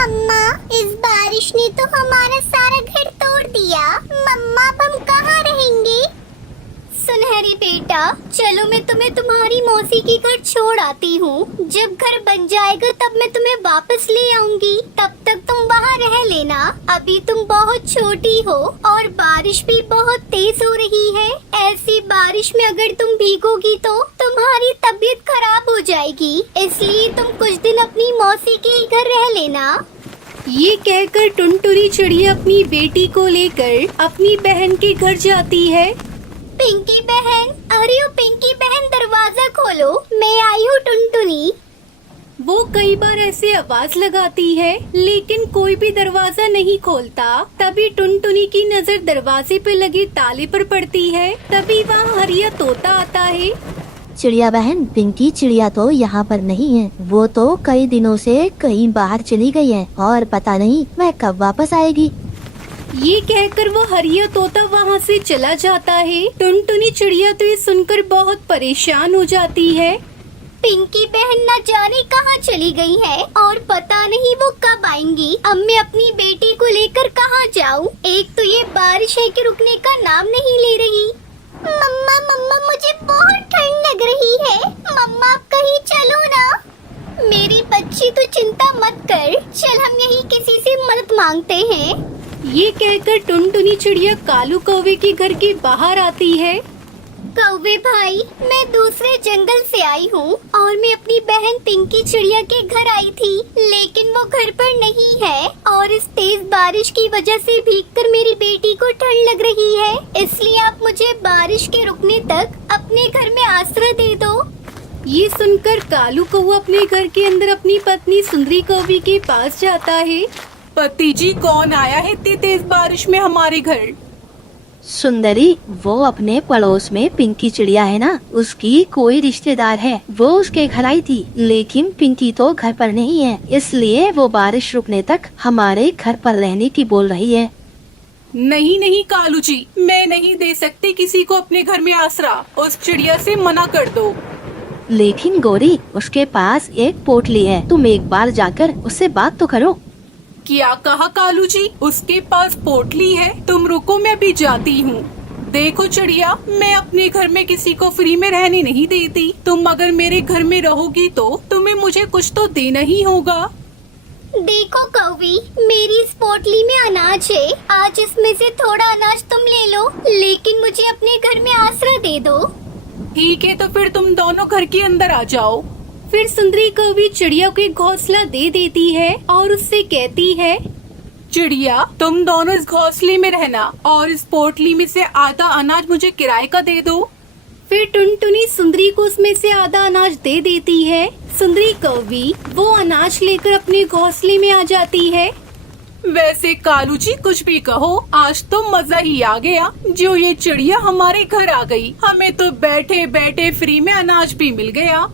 मम्मा, इस बारिश ने तो हमारा सारा घर तोड़ दिया। मम्मा, अब हम कहाँ रहेंगे? सुनहरी बेटा, चलो मैं तुम्हें तुम्हारी मौसी के घर छोड़ आती हूँ। जब घर बन जाएगा तब मैं तुम्हें वापस ले आऊंगी। तब तक तुम वहाँ रह लेना। अभी तुम बहुत छोटी हो और बारिश भी बहुत तेज हो रही है। ऐसी बारिश में अगर तुम भीगोगी तो तुम्हारी तबीयत खराब हो जाएगी। इसलिए तुम कुछ दिन अपनी मौसी के घर रह लेना। ये कहकर टुनटुनी चिड़िया अपनी बेटी को लेकर अपनी बहन के घर जाती है। पिंकी बहन, अरे ओ पिंकी बहन, दरवाजा खोलो, मैं आई हूँ टुनटुनी। वो कई बार ऐसे आवाज लगाती है लेकिन कोई भी दरवाजा नहीं खोलता। तभी टुनटुनी की नजर दरवाजे पे लगे ताले पर पड़ती है। तभी वहाँ हरिया तोता आता है। चिड़िया बहन, पिंकी चिड़िया तो यहाँ पर नहीं है। वो तो कई दिनों से कहीं बाहर चली गई है और पता नहीं वह कब वापस आएगी। ये कहकर वो हरिया तोता वहाँ से चला जाता है। टुनटुनी चिड़िया तो ये सुनकर बहुत परेशान हो जाती है। पिंकी बहन न जाने कहाँ चली गई है और पता नहीं वो कब आएंगी। अब मैं अपनी बेटी को लेकर कहाँ जाऊँ? एक तो ये बारिश है कि रुकने का नाम नहीं ले रही। मम्मा मम्मा, मुझे बहुत ठंड लग रही है। मम्मा, आप कहीं चलो ना। मेरी बच्ची, तू चिंता मत कर, चल हम यहीं किसी से मदद मांगते हैं। ये कहकर टुनटुनी चिड़िया कालू कौवे के घर के बाहर आती है। कौवे भाई, मैं दूसरे जंगल से आई हूँ और मैं अपनी बहन पिंकी चिड़िया के घर आई थी, लेकिन वो घर पर नहीं है और इस तेज बारिश की वजह से भीगकर मेरी बेटी को ठंड लग रही है। इसलिए आप मुझे बारिश के रुकने तक अपने घर में आश्रय दे दो। ये सुनकर कालू कौवा अपने घर के अंदर अपनी पत्नी सुंदरी कौवी के पास जाता है। पति जी, कौन आया है इतनी तेज बारिश में हमारे घर? सुंदरी, वो अपने पड़ोस में पिंकी चिड़िया है ना, उसकी कोई रिश्तेदार है। वो उसके घर आई थी, लेकिन पिंकी तो घर पर नहीं है, इसलिए वो बारिश रुकने तक हमारे घर पर रहने की बोल रही है। नहीं नहीं कालू जी, मैं नहीं दे सकती किसी को अपने घर में आसरा। उस चिड़िया से मना कर दो। लेकिन गौरी, उसके पास एक पोटली है, तुम एक बार जाकर उससे बात तो करो। क्या कहा कालू जी? उसके पास पोटली है? तुम रुको, मैं भी जाती हूँ। देखो चिड़िया, मैं अपने घर में किसी को फ्री में रहने नहीं देती। तुम अगर मेरे घर में रहोगी तो तुम्हें मुझे कुछ तो देना ही होगा। देखो कौवी, मेरी इस पोटली में अनाज है। आज इसमें से थोड़ा अनाज तुम ले लो, लेकिन मुझे अपने घर में आश्रय दे दो। ठीक है, तो फिर तुम दोनों घर के अंदर आ जाओ। फिर सुंदरी कौवी चिड़िया को एक घोंसला दे देती है और उससे कहती है, चिड़िया, तुम दोनों इस घोंसले में रहना और इस पोटली में से आधा अनाज मुझे किराए का दे दो। फिर टुनटुनी सुंदरी को उसमें से आधा अनाज दे देती है। सुंदरी कौवी वो अनाज लेकर अपने घोंसले में आ जाती है। वैसे कालू जी, कुछ भी कहो, आज तो मजा ही आ गया जो ये चिड़िया हमारे घर आ गई। हमें तो बैठे बैठे फ्री में अनाज भी मिल गया।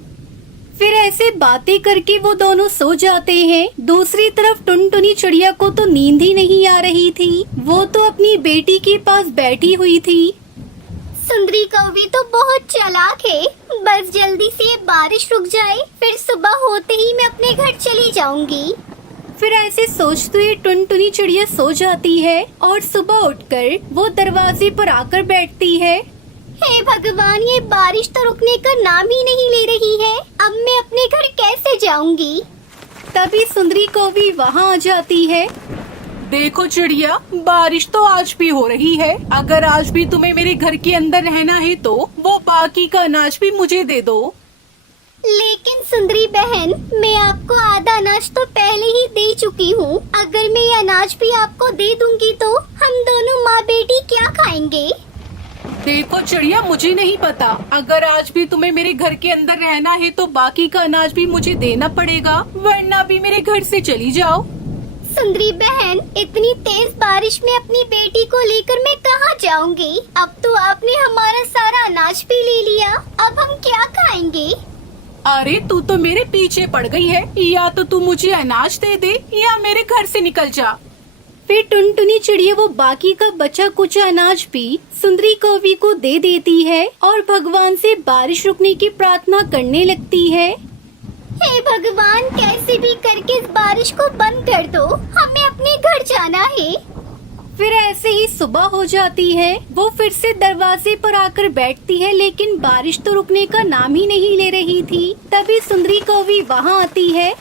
फिर ऐसे बातें करके वो दोनों सो जाते हैं। दूसरी तरफ टुनटुनी चिड़िया को तो नींद ही नहीं आ रही थी। वो तो अपनी बेटी के पास बैठी हुई थी। सुंदरी कौवी तो बहुत चालाक है। बस जल्दी से ये बारिश रुक जाए, फिर सुबह होते ही मैं अपने घर चली जाऊंगी। फिर ऐसे सोचते हुए टुनटुनी चिड़िया सो जाती है और सुबह उठकर वो दरवाजे पर आकर बैठती है। हे भगवान, ये बारिश तो रुकने का नाम ही नहीं ले रही है। अब मैं अपने घर कैसे जाऊंगी? तभी सुंदरी कौवी वहाँ आ जाती है। देखो चिड़िया, बारिश तो आज भी हो रही है। अगर आज भी तुम्हें मेरे घर के अंदर रहना है तो वो बाकी का अनाज भी मुझे दे दो। लेकिन सुंदरी बहन, मैं आपको आधा अनाज तो पहले ही दे चुकी हूँ। अगर मैं ये अनाज भी आपको दे दूंगी तो हम दोनों माँ बेटी क्या खाएंगे? देखो चिड़िया, मुझे नहीं पता। अगर आज भी तुम्हें मेरे घर के अंदर रहना है तो बाकी का अनाज भी मुझे देना पड़ेगा, वरना भी मेरे घर से चली जाओ। सुंदरी बहन, इतनी तेज बारिश में अपनी बेटी को लेकर मैं कहाँ जाऊंगी? अब तो आपने हमारा सारा अनाज भी ले लिया, अब हम क्या खाएंगे? अरे तू तो मेरे पीछे पड़ गई है। या तो तू मुझे अनाज दे दे या मेरे घर से निकल जा। फिर टुनटुनी चिड़िया वो बाकी का बचा कुचा अनाज भी सुंदरी कौवी को दे देती है और भगवान से बारिश रुकने की प्रार्थना करने लगती है। हे भगवान, कैसे भी करके इस बारिश को बंद कर दो, हमें अपने घर जाना है। फिर ऐसे ही सुबह हो जाती है। वो फिर से दरवाजे पर आकर बैठती है, लेकिन बारिश तो रुकने का नाम ही नहीं ले रही थी। तभी सुंदरी कौवी वहाँ आती है।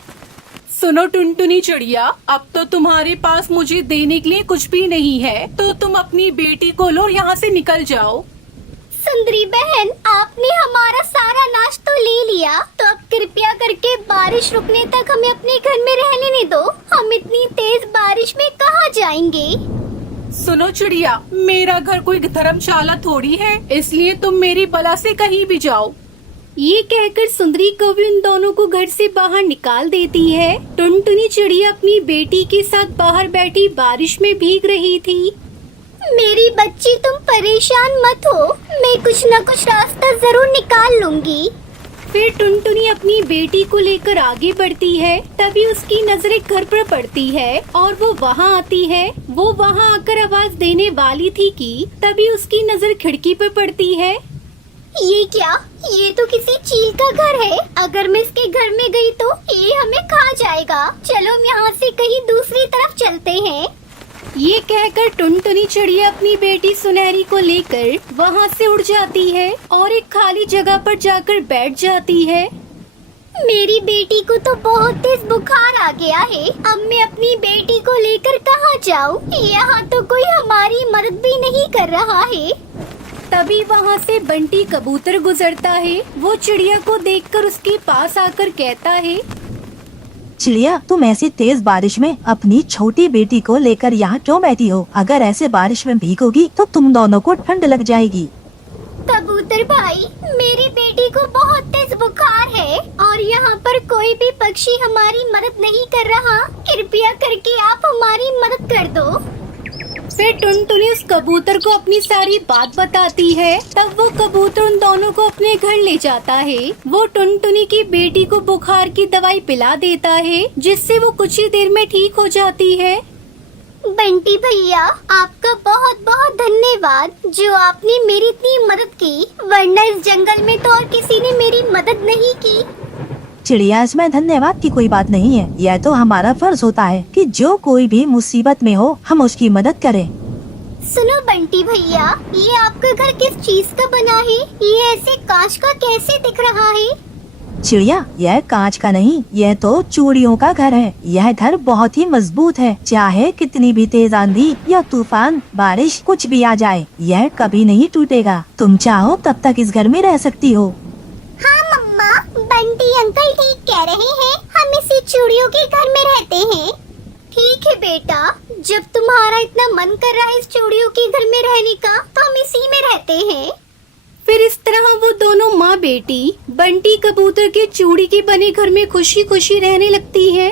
सुनो टुनटुनी चिड़िया, अब तो तुम्हारे पास मुझे देने के लिए कुछ भी नहीं है, तो तुम अपनी बेटी को लो और यहाँ से निकल जाओ। सुंदरी बहन, आपने हमारा सारा नाश तो ले लिया, तो अब कृपया करके बारिश रुकने तक हमें अपने घर में रहने नहीं दो। हम इतनी तेज बारिश में कहाँ जाएंगे? सुनो चिड़िया, मेरा घर कोई धर्मशाला थोड़ी है, इसलिए तुम मेरी बला से कहीं भी जाओ। ये कहकर सुंदरी कौवी उन दोनों को घर से बाहर निकाल देती है। टुनटुनी चिड़िया अपनी बेटी के साथ बाहर बैठी बारिश में भीग रही थी। मेरी बच्ची, तुम परेशान मत हो, मैं कुछ न कुछ रास्ता जरूर निकाल लूंगी। फिर टुनटुनी अपनी बेटी को लेकर आगे बढ़ती है। तभी उसकी नजरें घर पर पड़ती है और वो वहाँ आती है। वो वहाँ आकर आवाज देने वाली थी कि तभी उसकी नजर खिड़की पर पड़ती है। ये क्या? ये तो किसी चील का घर है। अगर मैं इसके घर में गई तो ये हमें खा जाएगा। चलो हम यहाँ से कहीं दूसरी तरफ चलते हैं। ये कहकर टुनटुनी चिड़िया अपनी बेटी सुनहरी को लेकर वहाँ से उड़ जाती है और एक खाली जगह पर जाकर बैठ जाती है। मेरी बेटी को तो बहुत तेज बुखार आ गया है। अब मैं अपनी बेटी को लेकर कहाँ जाऊँ? यहाँ तो कोई हमारी मदद भी नहीं कर रहा है। तभी वहाँ से बंटी कबूतर गुजरता है। वो चिड़िया को देखकर उसके पास आकर कहता है, चिड़िया, तुम ऐसी तेज बारिश में अपनी छोटी बेटी को लेकर यहाँ क्यों बैठी हो? अगर ऐसे बारिश में भीगोगी तो तुम दोनों को ठंड लग जाएगी। कबूतर भाई, मेरी बेटी को बहुत तेज बुखार है और यहाँ पर कोई भी पक्षी हमारी मदद नहीं कर रहा। कृपया करके आप हमारी मदद कर दो। फिर टुनटुनी उस कबूतर को अपनी सारी बात बताती है। तब वो कबूतर उन दोनों को अपने घर ले जाता है। वो टुनटुनी की बेटी को बुखार की दवाई पिला देता है, जिससे वो कुछ ही देर में ठीक हो जाती है। बंटी भैया, आपका बहुत बहुत धन्यवाद जो आपने मेरी इतनी मदद की, वरना इस जंगल में तो और किसी ने मेरी मदद नहीं की। चिड़िया, इसमें धन्यवाद की कोई बात नहीं है। यह तो हमारा फर्ज होता है कि जो कोई भी मुसीबत में हो हम उसकी मदद करें। सुनो बंटी भैया, ये आपका घर किस चीज का बना है? ये ऐसे कांच का कैसे दिख रहा है? चिड़िया, यह कांच का नहीं, यह तो चूड़ियों का घर है। यह घर बहुत ही मजबूत है। चाहे कितनी भी तेज आंधी या तूफान, बारिश, कुछ भी आ जाए, यह कभी नहीं टूटेगा। तुम चाहो तब तक इस घर में रह सकती हो। हाँ मम्मा, बंटी अंकल ठीक कह रहे हैं। हम इसी चूड़ियों के घर में रहते हैं। ठीक है बेटा, जब तुम्हारा इतना मन कर रहा है इस चूड़ियों के घर में रहने का, तो हम इसी में रहते हैं। फिर इस तरह वो दोनों माँ बेटी बंटी कबूतर के चूड़ी के बने घर में खुशी खुशी रहने लगती है।